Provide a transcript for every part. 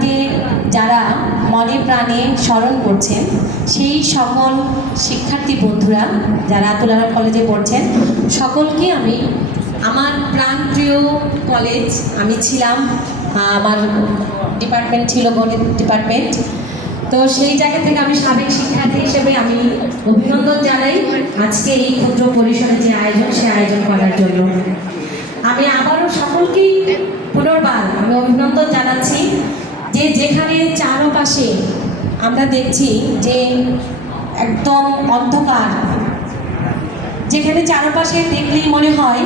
রবীন্দ্রনাথকে যারা মনে প্রাণে স্মরণ করছেন, সেই সকল শিক্ষার্থী বন্ধুরা যারা তুলারাম কলেজে পড়ছেন, সকলকে আমি আমার প্রাণপ্রিয় কলেজ, আমি ছিলাম, আমার ডিপার্টমেন্ট ছিল গণিত ডিপার্টমেন্ট, তো সেই জায়গা থেকে আমি সাবেক শিক্ষার্থী হিসেবে আমি অভিনন্দন জানাই আজকে এই ক্ষুদ্র পরিসরে যে আয়োজন, সে আয়োজন করার জন্য। আমি আবারও সকলকেই পুনর্বার আমি অভিনন্দন জানাচ্ছি যে যেখানে চারপাশে আমরা দেখছি যে একদম অন্ধকার, যেখানে চারপাশে দেখলেই মনে হয়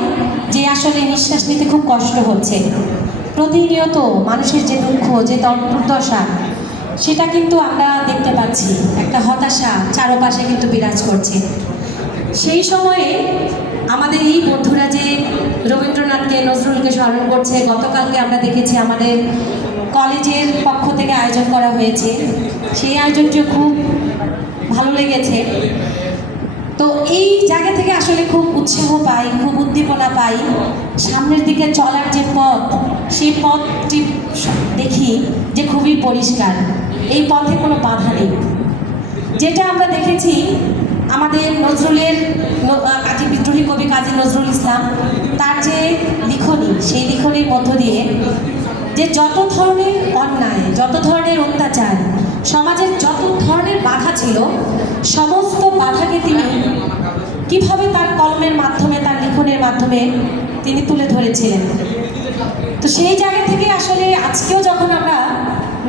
যে আসলে নিঃশ্বাস নিতে খুব কষ্ট হচ্ছে, প্রতিনিয়ত মানুষের যে দুঃখ, যে দুর্দশা, সেটা কিন্তু আমরা দেখতে পাচ্ছি, একটা হতাশা চারপাশে কিন্তু বিরাজ করছে। সেই সময়ে আমাদের এই বন্ধুরা যে রবীন্দ্রনাথকে, নজরুলকে স্মরণ করছে, গতকালকে আমরা দেখেছি আমাদের কলেজের পক্ষ থেকে আয়োজন করা হয়েছে, সেই আয়োজনটি খুব ভালো লেগেছে। তো এই জায়গা থেকে আসলে খুব উৎসাহ পাই, খুব উদ্দীপনা পাই। সামনের দিকে চলার যে পথ, সেই পথটি দেখি যে খুবই পরিষ্কার, এই পথে কোনো বাধা নেই। যেটা আমরা দেখেছি আমাদের নজরুলের, কাজী বিদ্রোহী কবি কাজী নজরুল ইসলাম, তার যে লিখনী, সেই লিখনির মধ্য দিয়ে যে যত ধরনের অন্যায়, যত ধরনের অত্যাচার, সমাজের যত ধরনের বাধা ছিল, সমস্ত বাধাকে তিনি কিভাবে তার কলমের মাধ্যমে, তার লিখনের মাধ্যমে তিনি তুলে ধরেছিলেন। তো সেই জায়গা থেকে আসলে আজকেও যখন আমরা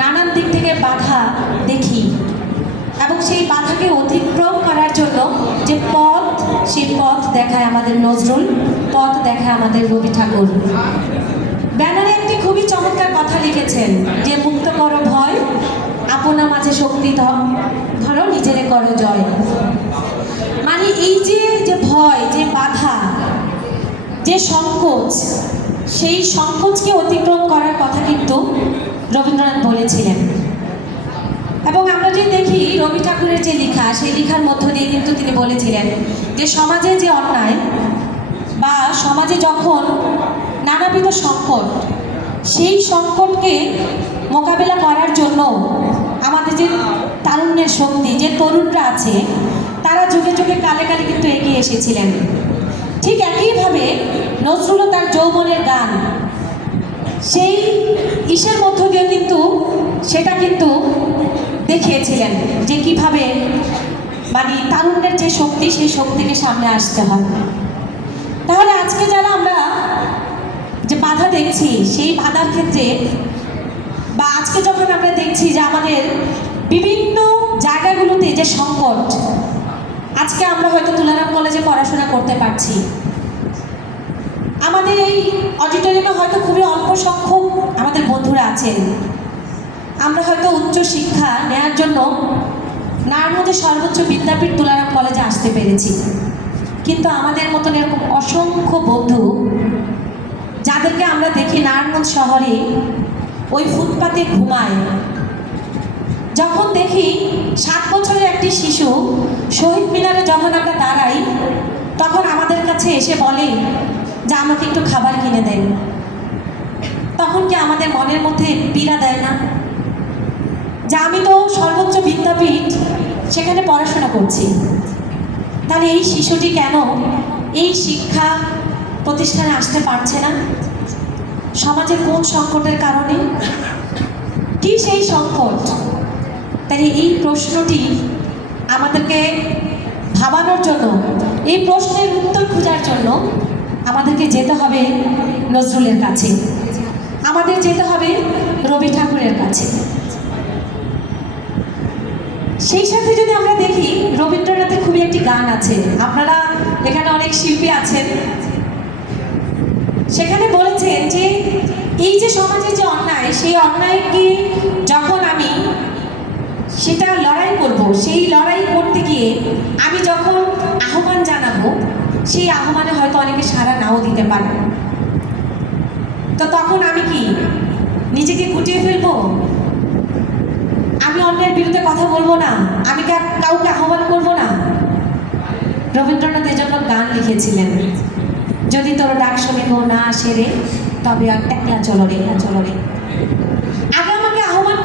নানান দিক থেকে বাধা দেখি এবং সেই বাধাকে অতিক্রম করার জন্য যে পথ, সেই পথ দেখায় আমাদের নজরুল, পথ দেখায় আমাদের রবি ঠাকুর। ব্যানারে একটি খুবই চমৎকার কথা লিখেছেন যে মুক্ত করো ভয়, আপনা মাঝে শক্তি ধরো, নিজেরে করো জয়। মানে এই যে ভয়, যে বাধা, যে সংকোচ, সেই সংকোচকে অতিক্রম করার কথা কিন্তু রবীন্দ্রনাথ বলেছিলেন। এবং আমরা যদি দেখি রবি ঠাকুরের যে লেখা, সেই লেখার মধ্য দিয়ে কিন্তু তিনি বলেছিলেন যে সমাজে যে অন্যায় বা সমাজে যখন নানাবিধ সংকট, সেই সংকটকে মোকাবেলা করার জন্য আমাদের যে তারুণ্যের শক্তি, যে তরুণরা আছে, তারা যুগে যুগে কালে কালে কিন্তু এগিয়ে এসেছিলেন। ঠিক একইভাবে নজরুলও তার যৌবনের গান, সেই ইসের মধ্য দিয়ে কিন্তু সেটা কিন্তু দেখিয়েছিলেন যে কিভাবে মানে তারুণ্যের যে শক্তি, সেই শক্তিকে সামনে আসতে হয়। তাহলে আজকে যারা আমরা যে বাধা দেখছি, সেই বাধার ক্ষেত্রে বা আজকে যখন আমরা দেখছি যে আমাদের বিভিন্ন জায়গাগুলোতে যে সংকট, আজকে আমরা হয়তো তুলারাম কলেজে পড়াশোনা করতে পারছি, আমাদের এই অডিটোরিয়ামে হয়তো খুবই অল্প সংখ্যক আমাদের বন্ধুরা আছেন, আমরা হয়তো উচ্চ শিক্ষা নেওয়ার জন্য নারায়ণগঞ্জের সর্বোচ্চ বিদ্যাপীঠ তুলারাম কলেজে আসতে পেরেছি। কিন্তু আমাদের মতন এরকম অসংখ্য বন্ধু, যাদেরকে আমরা দেখি নারায়ণগঞ্জ শহরে ওই ফুটপাতে ঘুমায়, যখন দেখি 7 বছরের একটি শিশু শহীদ মিনারে যখন আমরা দাঁড়াই, তখন আমাদের কাছে এসে বলে যে আমাকে একটু খাবার কিনে দেন, তখন কি আমাদের মনের মধ্যে পীড়া দেয় না যে আমি তো সর্বোচ্চ বিদ্যাপীঠ, সেখানে পড়াশোনা করছি, তাহলে এই শিশুটি কেন এই শিক্ষা প্রতিষ্ঠানে আসতে পারছে না? সমাজের কোন সংকটের কারণে, কি সেই সংকট? তাই এই প্রশ্নটি আমাদেরকে ভাবানোর জন্য, এই প্রশ্নের উত্তর খোঁজার জন্য আমাদেরকে যেতে হবে নজরুলের কাছে, আমাদের যেতে হবে রবি ঠাকুরের কাছে। সেই সাথে যদি আমরা দেখি রবীন্দ্রনাথের খুবই একটি গান আছে, আপনারা এখানে অনেক শিল্পী আছেন, সেখানে বলেছেন যে এই যে সমাজের যে অন্যায়, সেই অন্যায়কে যখন আমি সেটা লড়াই করব, সেই লড়াই করতে গিয়ে আমি যখন আহ্বান জানাবো, সেই আহ্বানে হয়তো অনেকে সাড়া নাও দিতে পারে, তো তখন আমি কি নিজেকে গুটিয়ে ফেলবো? আমি অন্যের বিরুদ্ধে কথা বলবো না, আমি কাউকে আহ্বান করবো না? রবীন্দ্রনাথ এজন্য গান লিখেছিলেন, যদি তোর ডাক শুনে কেউ না আসে রে, তবে আর একলা চলো রে, চলো রে। আগে আমাকে আহ্বান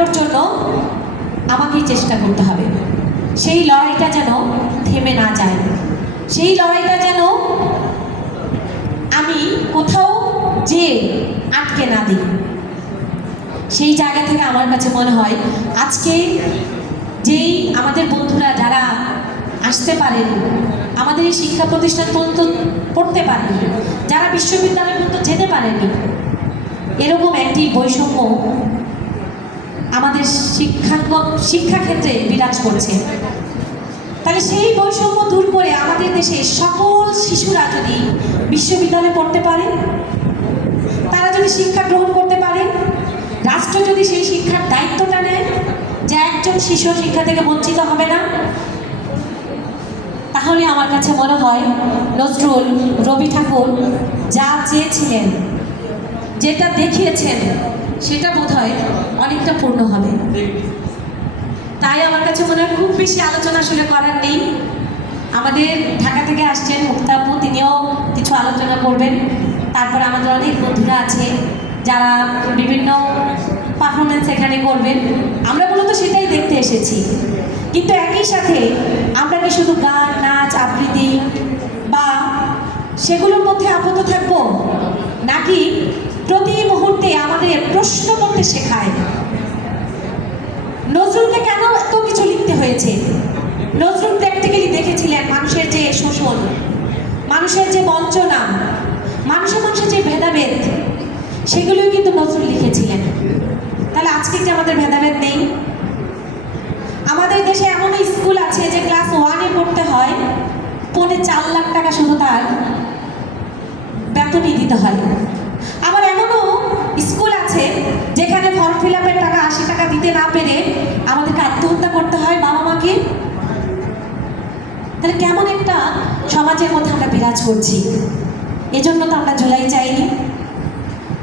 বাঁচানোর জন্য আমাকেই চেষ্টা করতে হবে। সেই লড়াইটা যেন থেমে না যায়, সেই লড়াইটা যেন আমি কোথাও যে আটকে না দিই। সেই জায়গা থেকে আমার কাছে মনে হয় আজকে যেই আমাদের বন্ধুরা যারা আসতে পারেন, আমাদের এই শিক্ষা প্রতিষ্ঠান পর্যন্ত পড়তে পারেন, যারা বিশ্ববিদ্যালয় পর্যন্ত যেতে পারেনি, এরকম একটি বৈষম্য আমাদের শিক্ষাক্ষেত্রে বিরাজ করছে। তাহলে সেই বৈষম্য দূর করে আমাদের দেশে সকল শিশুরা যদি বিশ্ববিদ্যালয়ে পড়তে পারে, তারা যদি শিক্ষা গ্রহণ করতে পারে, রাষ্ট্র যদি সেই শিক্ষার দায়িত্বটা নেয় যে একজন শিশু শিক্ষা থেকে বঞ্চিত হবে না, তাহলে আমার কাছে মনে হয় নজরুল, রবি ঠাকুর যা চেয়েছিলেন, যেটা দেখিয়েছেন, সেটা বোধহয় অনেকটা পূর্ণ হবে। তাই আমার কাছে মনে হয় খুব বেশি আলোচনা আসলে করার নেই। আমাদের ঢাকা থেকে আসছেন মুক্তা আপু, তিনিও কিছু আলোচনা করবেন। তারপর আমাদের অনেক বন্ধুরা আছে যারা বিভিন্ন পারফরমেন্স এখানে করবেন। আমরা মূলত সেটাই দেখতে এসেছি, কিন্তু একই সাথে আমরা কি শুধু গান, নাচ, আবৃত্তি বা সেগুলোর মধ্যে আবদ্ধ থাকবো, নাকি প্রতি মুহূর্তে আমাদের প্রশ্ন করতে শেখায়? নজরুলকে কেন এত কিছু লিখতে হয়েছে? নজরুল প্র্যাকটিক্যালি দেখেছিলেন মানুষের যে শোষণ, মানুষের যে বঞ্চনা, মানুষের যে ভেদাভেদ, সেগুলোই কিন্তু নজরুল লিখেছিলেন। তাহলে আজকে কি আমাদের ভেদাভেদ নেই? আমাদের দেশে এমন স্কুল আছে যে ক্লাস 1-এ পড়তে হয়, 4.5 লাখ টাকা শুধু তার বেতনই দিতে হয়। আবার এমনও স্কুল আছে যেখানে ফর্ম ফিল আপের টাকা 80 টাকা দিতে না পেরে আমাদেরকে আত্মহত্যা করতে হয় বাবা মাকে। তাহলে কেমন একটা সমাজের মধ্যে আমরা বিরাজ করছি? এজন্য তো আমরা জুলাই চাইনি,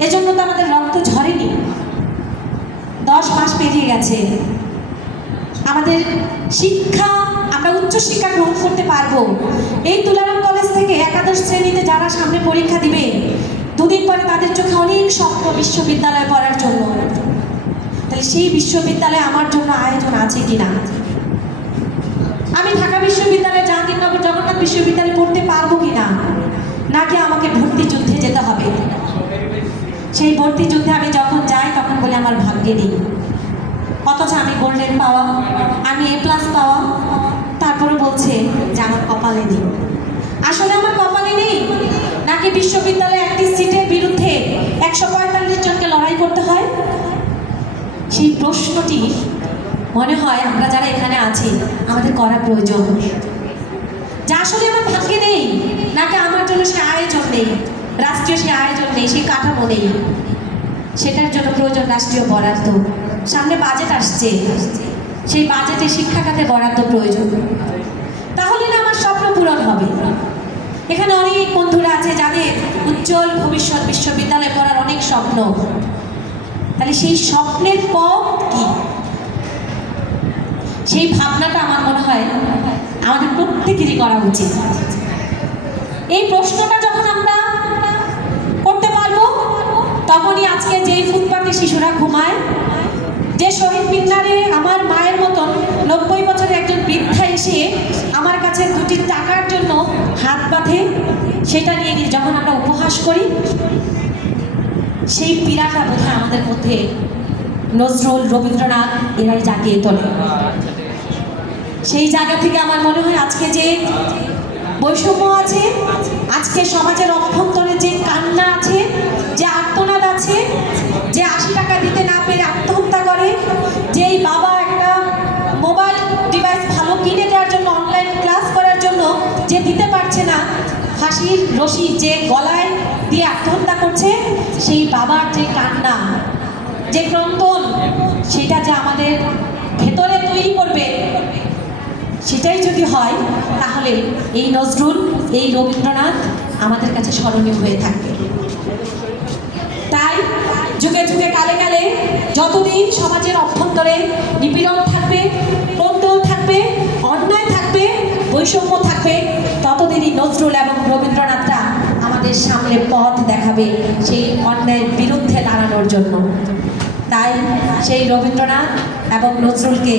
এজন্য তো আমাদের রক্ত ঝরেনি। 10 মাস পেরিয়ে গেছে, আমাদের শিক্ষা, আমরা উচ্চশিক্ষা গ্রহণ করতে পারবো। এই তুলারাম কলেজ থেকে একাদশ শ্রেণীতে যারা সামনে পরীক্ষা দিবে, দুদিন পরে তাদের চোখে অনেক স্বপ্ন বিশ্ববিদ্যালয়ে পড়ার জন্য। তাহলে সেই বিশ্ববিদ্যালয়ে আমার জন্য আয়োজন আছে কিনা? আমি ঢাকা বিশ্ববিদ্যালয়ে, জাহাঙ্গীরনগর জগন্নাথ বিশ্ববিদ্যালয়ে পড়তে পারবো কিনা, নাকি আমাকে ভর্তি যুদ্ধে যেতে হবে? সেই ভর্তি যুদ্ধে আমি যখন যাই তখন বলে আমার ভাগ্যে নেই, অথচ আমি গোল্ডেন পাওয়া, আমি A+ পাওয়া, তারপরে বলছে যে আমার কপালে নেই। আসলে আমার কপালে নেই, নাকি বিশ্ববিদ্যালয়ে একটি সিটের বিরুদ্ধে 145 জনকে লড়াই করতে হয়? সেই প্রশ্নটি মনে হয় আমরা যারা এখানে আছি আমাদের করা প্রয়োজন, যে আসলে আমার ভাগ্যে নেই, নাকি আমার জন্য সে আয়োজন নেই, রাষ্ট্রীয় সে আয়োজন নেই, সেই কাঠামো নেই। সেটার জন্য প্রয়োজন রাষ্ট্রীয় বরাদ্দ। সামনে বাজেট আসছে, সেই বাজেটে শিক্ষা খাতে বরাদ্দ প্রয়োজন, তাহলে না আমার স্বপ্ন পূরণ হবে। এখানে অনেক বন্ধুরা আছে যাদের উজ্জ্বল ভবিষ্যৎ, বিশ্ববিদ্যালয়ে পড়ার অনেক স্বপ্ন। তাহলে সেই স্বপ্নের পথ কি? সেই ভাবনাটা আমার মনে হয় আমাদের প্রত্যেকেরই করা উচিত। এই প্রশ্নটা যখন আমরা করতে পারবো, তখনই আজকে যেই ফুটপাতে শিশুরা ঘুমায়, যে শহীদ মিনারে আমার মায়ের মতন 90 বছরের একজন বৃদ্ধা এসে আমার কাছে 2টি টাকার জন্য হাত বাঁধে, সেটা নিয়ে যখন আমরা উপহাস করি, সেই পীড়াটা বোধহয় আমাদের মধ্যে নজরুল, রবীন্দ্রনাথ এরাই জাগিয়ে তোলে। সেই জায়গা থেকে আমার মনে হয় আজকে যে বৈষম্য আছে, আজকে সমাজের অভ্যন্তরে যে কান্না আছে, যে আর্তনাদ আছে, যে 80 টাকা দিতে না পেরে আত্মহত্যা করে, যেই বাবা একটা মোবাইল ডিভাইস ভালো কিনে দেওয়ার জন্য, অনলাইন ক্লাস করার জন্য যে দিতে পারছে না, ফাঁসির রশি যে গলায় দিয়ে আত্মহত্যা করছে, সেই বাবার যে কান্না, যে ক্রন্দন, সেটা যে আমাদের ভেতরে তৈরি করবে, সেটাই যদি হয়, তাহলে এই নজরুল, এই রবীন্দ্রনাথ আমাদের কাছে স্মরণীয় হয়ে থাকবে। তাই যুগে যুগে কালে কালে যতদিন সমাজের অভ্যন্তরে নিপীড়ন থাকবে, কোন্দল থাকবে, অন্যায় থাকবে, বৈষম্য থাকবে, ততদিনই নজরুল এবং রবীন্দ্রনাথরা আমাদের সামনে পথ দেখাবে সেই অন্যায়ের বিরুদ্ধে দাঁড়ানোর জন্য। তাই সেই রবীন্দ্রনাথ এবং নজরুলকে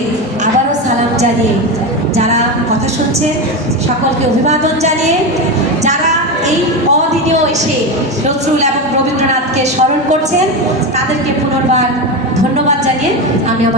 আবারও সালাম জানিয়ে যারা কথা শুনছে সকলকে অভিবাদন জানিয়ে, যারা এই অদিনেও এসে নজরুল এবং রবীন্দ্রনাথকে স্মরণ করছেন তাদেরকে পুনর্বার ধন্যবাদ জানিয়ে আমি আমার